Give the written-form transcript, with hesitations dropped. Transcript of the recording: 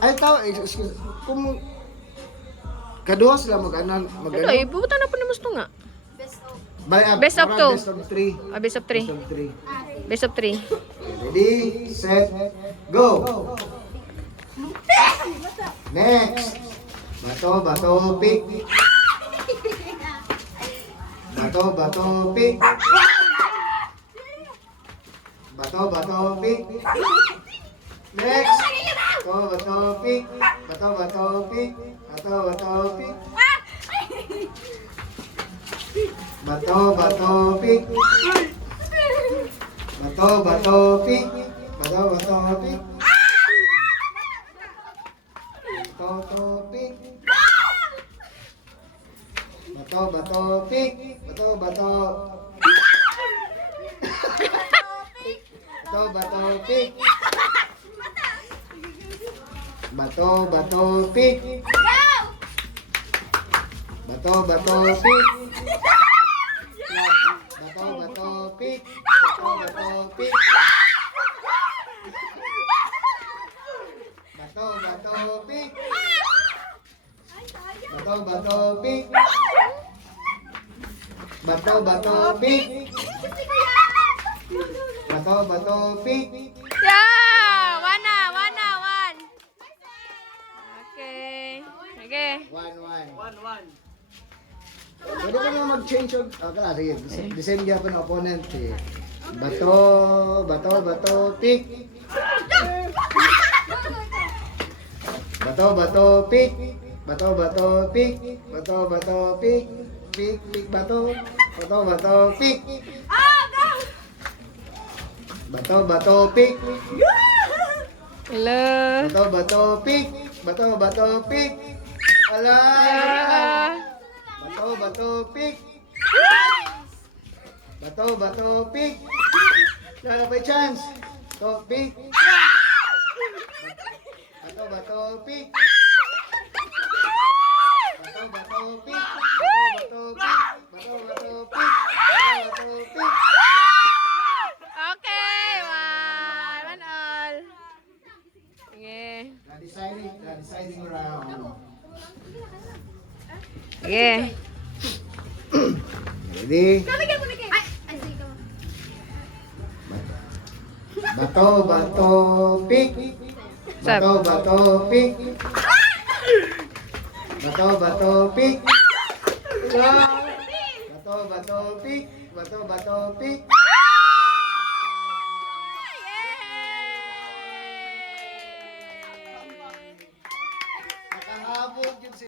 Ay, tao, excuse. Kung kaduha sila mag-anan, Ito, ibubutan na po ni Musto nga. Best of two. Best of 3. Best of 3. Best of 3. Best of 3. Ready, set, go! Next! Bato, bato, pick. Bato, bato, pick. Bato, bato, pick. Next! Bato, bato, pick. Bato, bato, pick. Bato, bato, pick. Bato, bato, pick. Bato, bato, pick. Bato, bato, pick. Bato, pick. Bato, bato, pick. Bato, bato. Bato, bato, pick. Bato, bato, pick. Bato, bato, pick. Bato, bato, pick. Bato, bato, pick. Bato, bato, pick. Bato, bato, pick. Bato, bato, pick. Bato, bato, pick. Yeah! One. Okay. Okay. 1-1. Pwede ka naman mag-change of... sige. The same gyapon ang opponent. Eh. Bato, bato, bato, pick. Bato, bato, pick. Bato, bato, pick. Bato, bato, pick. Pick, pick, bato. Bato, bato, pick. Bato, bato, pick. Hello. Bato, bato, pick. Bato, bato, pick. Ala! Bato, bato, pick. Bato, bato, pick. Wala pa chance. Bato, pick. Bato, bato, pick. Bato, bato, pick. Bato, bato, pick. Bato, bato, pick. Bato, bato, pick. Okay. One all. Okay. Deciding round. Okay. Ready? Bato, bato, pick. Bato, bato, pick. Bato, bato, pick. Bato, bato, pick. Bato, bato, pick. Nakahabog yun si